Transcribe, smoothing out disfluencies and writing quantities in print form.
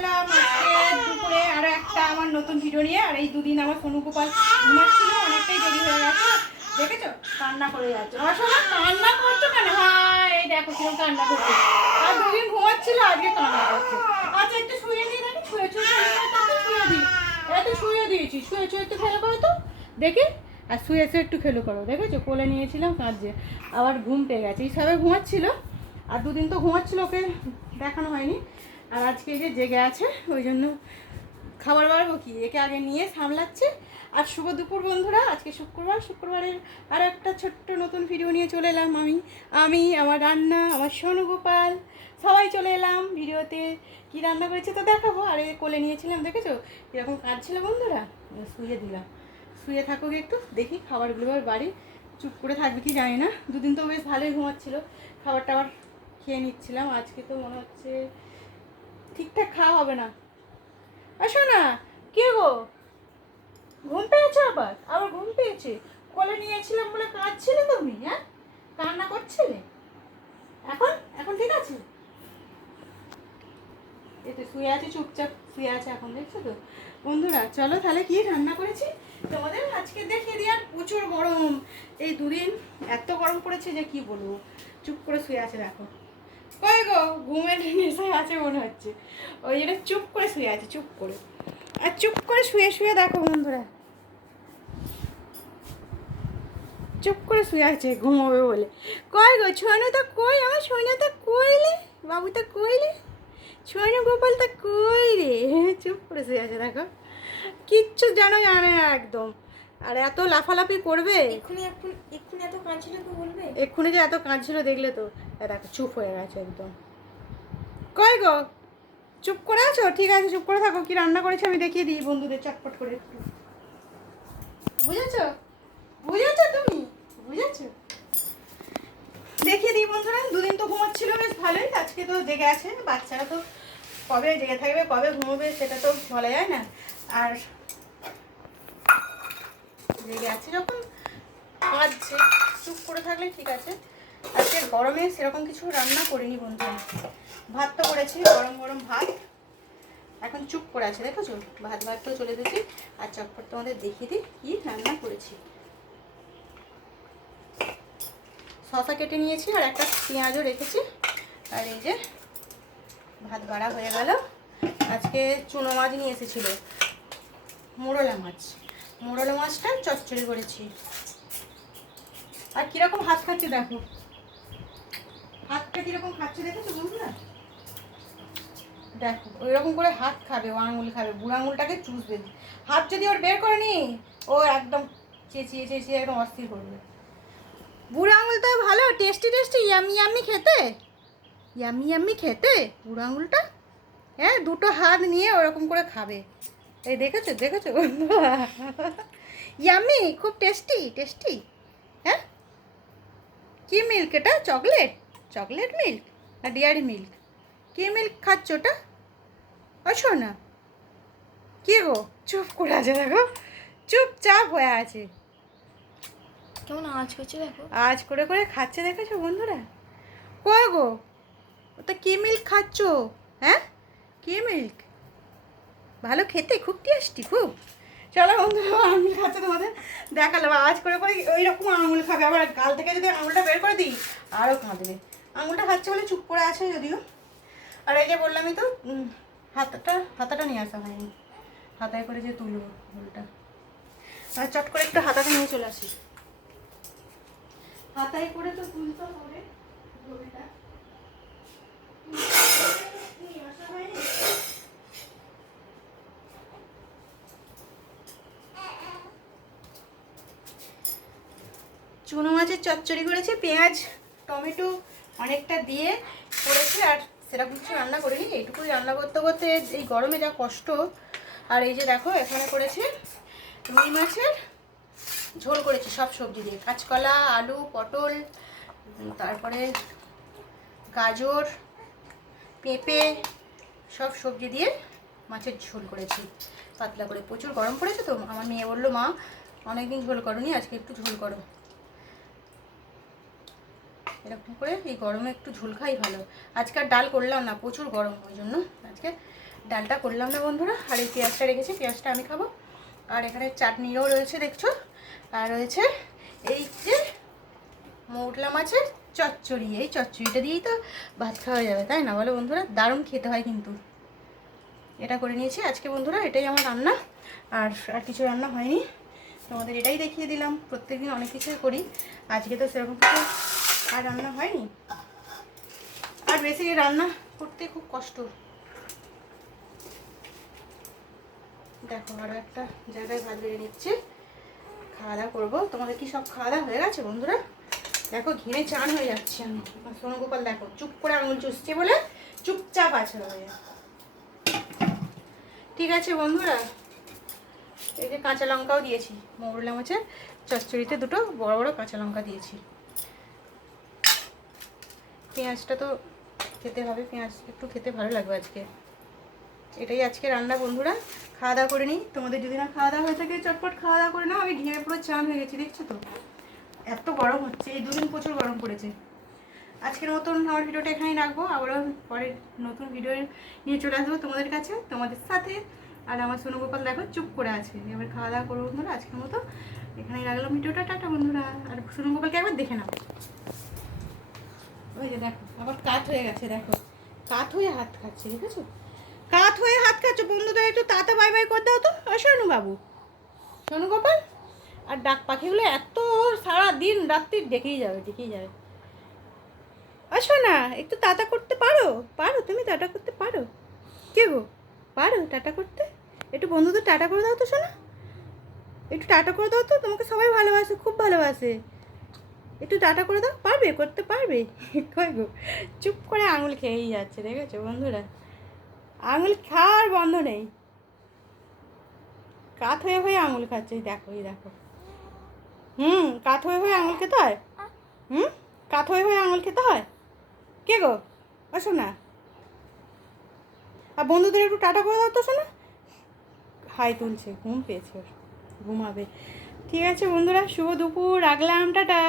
এলাম আজকে দুপুরে আরো একটা আমার নতুন ভিডিও নিয়ে। আর এই দুদিন আমার সোনু গোপাল ঘুমাচ্ছিল, অনেকটাই দেরি হয়ে গেছে। দেখেছো কান্না করে যাচ্ছে, আমার সবাই কান্না করছো কেন? হ্যাঁ এই দেখো কিরকম কান্না করছে। আর দুদিন ঘুমাচ্ছিল, আজকে কান্না করছে। আচ্ছা একটু শুয়ে নিয়ে দেখি, শুয়ে শুয়ে দিই। একটু শুয়ে দিয়েছি, শুয়ে একটু খেলে করো তো দেখি। আর শুয়ে একটু খেলো করো, দেখেছো কোলে নিয়েছিলাম কাঁদছে, আবার ঘুম পেয়ে গেছে। এই সবাই ঘুমাচ্ছিল, আর দুদিন তো ঘুমাচ্ছিল, ওকে দেখানো হয়নি। আর আজকে এই যে জেগে আছে, ওই জন্য খাবার বাড়বো কি, একে আগে নিয়ে সামলাচ্ছে। আর শুভ দুপুর বন্ধুরা, আজকে শুক্রবারের আর একটা ছোট্ট নতুন ভিডিও নিয়ে চলে এলাম আমি আমার রান্না, আমার সোনু গোপাল সবাই চলে এলাম ভিডিওতে। কি রান্না করেছে তো দেখাবো। আর এই কোলে নিয়েছিলাম, দেখেছো এরকম কাঁদছিল বন্ধুরা, শুয়ে দিলাম। শুয়ে থাকুক একটু, দেখি খাবারগুলো আর বাড়ি। চুপ করে থাকবে কি জানি না, দুদিন তো বেশ ভালোই ঘুমাচ্ছিল, খাবার টাবার খেয়ে নিচ্ছিলাম। আজকে তো মনে হচ্ছে ঠিকঠাক খাওয়া হবে না। আসো না, কে গো, ঘুম পেয়েছো? আবার আবার ঘুম পেয়েছে? কোলে নিয়েছিলাম বলে কাঁদছিলে তুমি? হ্যাঁ কান্না করছিলে? এখন এখন ঠিক আছে? এতে শুয়ে আছে, চুপচাপ শুয়ে আছে এখন, দেখছো তো বন্ধুরা। চলো তাহলে কি রান্না করেছি তোমাদের আজকে দেখিয়ে দিই। আর প্রচুর গরম, এই দুদিন এত গরম পড়েছে যে কি বলবো। চুপ করে শুয়ে আছে দেখো, কই গো, ঘুমের নেশায় আছে মনে হচ্ছে, ওই জন্য চুপ করে শুয়ে আছে, চুপ করে। আর চুপ করে শুয়ে শুয়ে দেখো বন্ধুরা, চুপ করে শুয়ে আছে ঘুমোবে বলে। কই গো ছোনু, কই আমার সোনাটা কইলে, বাবুটা কইলে, সোনু গোপালটা কই রে? চুপ করে শুয়ে আছে দেখো, কিচ্ছু জানে না একদম। আর এত লাফালাফি করবে, এক্ষুনি এত কাঁদছিল তো বলবে? এক্ষুনি যে এত কাঁদছিল দেখলে তো। দেখো চুপ হয়ে গেছে একদম। কই গো, চুপ করে আছো? ঠিক আছে চুপ করে থাকো। কি রান্না করেছে আমি দেখিয়ে দিই বন্ধুদের চটপট করে একটু। বুঝেছো বুঝেছো তুমি, বুঝেছো? দেখিয়ে দিই বন্ধুরা। দুদিন তো ঘুমাচ্ছিল বেশ ভালোই, আজকে তো জেগে আছে। বাচ্চারা তো কবে জেগে থাকবে কবে ঘুমোবে সেটা তো বলা যায় না। আর জেগে আছে যখন কাঁদছে, চুপ করে থাকলে ঠিক আছে। আজকে গরমে সেরকম কিছু রান্না করিনি বন্ধুরা। ভাত তো করেছি, গরম গরম ভাত। এখন চুপ করে আছে দেখেছো, ভাতটাও চলে দিয়েছি। আর চটপট তোমাদের দেখিয়ে দিই কি রান্না করেছি। শসা কেটে নিয়েছি আর একটা পেঁয়াজও রেখেছি। আর এই যে ভাত বাড়া হয়ে গেল। আজকে চুনো মাছ নিয়ে এসেছিল, মোরলা মাছ। মোরলা মাছটা চচ্চড়ি করেছি। আর কিরকম হাত খাচ্ছে দেখো, হাতটা কিরকম খাচ্ছে দেখেছো বন্ধুরা? দেখো ওইরকম করে হাত খাবে, ও আঙুল খাবে, বুড়ো আঙুলটাকে চুষবে। হাত যদি ওর বের করে নি, ও একদম চেঁচিয়ে চেঁচিয়ে একদম অস্থির করবে। বুড়ো আঙুলটা ভালো, টেস্টি টেস্টি, ইয়ামি ইয়ামি খেতে, ইয়ামি ইয়ামি খেতে বুড়ো আঙুলটা। হ্যাঁ দুটো হাত নিয়ে ওরকম করে খাবে। এই দেখেছো দেখেছো বন্ধুরা, ইয়ামি, খুব টেস্টি টেস্টি। হ্যাঁ কি মিল্ক এটা? চকলেট, চকলেট মিল্ক না ডেয়ারি মিল্ক? কি মিল্ক খাচ্ছ ওটা? আসো না, কে গো, চুপ করে আছে দেখো, চুপচাপ হয়ে আছে। কেমন আওয়াজ করছে দেখো, আজ করে করে খাচ্ছে দেখেছো বন্ধুরা। কই গো, ওটা কি মিল্ক খাচ্ছ? হ্যাঁ কি মিল্ক? ভালো খেতে, খুব টেস্টি খুব। চলো বন্ধুরা, আঙুল খাচ্ছে তোমাদের দেখালাম। আজ করে করে ওই রকম আঙুল খাবে, আবার গাল থেকে যদি আঙুলটা বের করে দিই আরও কাঁদবে। আঙুলটা খাচ্ছে বলে চুপ করে আছে যদিও। আর এই যে বললামই তো, হাতাটা নিয়ে আসা হয়নি, হাতায় করে যে তুলবো ফুলটা। আর চট করে একটু হাতাটা নিয়ে চলে আসি, হাতায় করে তো তুলতে হবে ফুলটা। নিয়ে আসা হয়নি। চুনো মাছের চচ্চড়ি করেছি, পেঁয়াজ টমেটো অনেকটা দিয়ে করেছি। আর সেরকম কিছু রান্না করিনি, এইটুকুই রান্না করতে করতে এই গরমে যা কষ্ট। আর এই যে দেখো এখানে করেছি রুই মাছের ঝোল করেছি সব সবজি দিয়ে, কাঁচকলা, আলু, পটল, তারপরে গাজর, পেঁপে, সব সবজি দিয়ে মাছের ঝোল করেছি পাতলা করে। প্রচুর গরম পড়েছে তো, আমার মেয়ে বললো মা অনেকদিন ঝোল করোনি, আজকে একটু ঝোল করো। এরকম করে এই গরমে একটু ঝোল খাই ভালো। আজকে আর ডাল করলাম না, প্রচুর গরম, ওই জন্য আজকে ডালটা করলাম না বন্ধুরা, আর এই পেঁয়াজটা রেখেছি, পেঁয়াজটা আমি খাবো। আর এখানে চাটনিও রয়েছে দেখছো, আর রয়েছে এই যে মৌরলা মাছের চচ্চড়ি। এই চচ্চড়িটা দিয়েই তো ভাত খাওয়া যাবে, তাই না বলো বন্ধুরা? দারুণ খেতে হয় কিন্তু। এটা করে নিয়েছি আজকে বন্ধুরা, এটাই আমার রান্না। আর আর কিছু রান্না হয়নি, তোমাদের এটাই দেখিয়ে দিলাম। প্রত্যেকদিন অনেক কিছুই করি, আজকে তো সেরকম কিছু আর রান্না হয়নি। আর বেশি রান্না করতে খুব কষ্ট। দেখো আরও একটা জায়গায় ভাত বেড়ে নিচ্ছে, খাওয়া দাওয়া করবো। তোমাদের কি সব খাওয়া দাওয়া হয়ে গেছে বন্ধুরা? দেখো ঘিরে চান হয়ে যাচ্ছে আমি। সোনু গোপাল দেখো চুপ করে আঙুল চুষছে বলে চুপচাপ আছে হয়ে। ঠিক আছে বন্ধুরা, এই যে কাঁচা লঙ্কাও দিয়েছি মৌরলা মাছের চচ্চড়িতে, দুটো বড় বড় কাঁচা লঙ্কা দিয়েছি। পেঁয়াজটা তো খেতে হবে, পেঁয়াজ একটু খেতে ভালো লাগবে আজকে। এটাই আজকে রান্না বন্ধুরা। খাওয়া দাওয়া করে নিই, তোমাদের যদি না খাওয়া দাওয়া হয়ে থাকে চটপট খাওয়া দাওয়া করে নাও। আমি ঘিরে পুরো চান হয়ে গেছি, দেখছো তো এত গরম হচ্ছে, এই দুদিন প্রচুর গরম পড়েছে। আজকের মতন আমার ভিডিওটা এখানেই রাখবো, আবারও পরে নতুন ভিডিও নিয়ে চলে আসবো তোমাদের কাছে, তোমাদের সাথে। আর আমার সোনু গোপাল দেখো চুপ করে আছে, এবার খাওয়া দাওয়া করবো বন্ধুরা। আজকের মতো এখানেই রাখলাম ভিডিওটা, টাটা বন্ধুরা। আর সোনু গোপালকে একবার দেখে নাও, ওই যে দেখো আবার কাত হয়ে গেছে, দেখো কাত হয়ে হাত খাচ্ছে, দেখেছো? কাত হয়ে হাত খাচ্ছে বন্ধুদের, একটু তাতে বাই বাই করে দাও তো। সোনু বাবু, সোনু গোপাল। আর ডাক পাখিগুলো এত সারা দিন রাত্রি ডেকেই যাবে, ডেকেই যাবে। আসো না, একটু টাটা করতে পারো? পারো তুমি টাটা করতে পারো? কে গো, পারো টাটা করতে? একটু বন্ধুদের টাটা করে দাও তো শোনা, একটু টাটা করে দাও তো, তোমাকে সবাই ভালোবাসে, খুব ভালোবাসে। একটু টাটা করে দাও, পারবে করতে? পারবে? কই গো, চুপ করে আঙুল খেয়েই যাচ্ছে, দেখেছো বন্ধুরা? আঙুল খাওয়ার বন্ধ নেই, কাত হয়ে হয়ে আঙুল খাচ্ছে। এই দেখো, এই দেখো। কাত হয়ে হয়ে আঙুল খেতে হয়। কাত হয়ে হয়ে আঙুল খেতে হয়। কে গো, আসো না। আর বন্ধুদের একটু টাটা করে দাও তো শোনা। হাই তুলছে, ঘুম পেয়েছে ওর, ঘুমাবে। ঠিক আছে বন্ধুরা, শুভ দুপুর, রাখলাম, টাটা।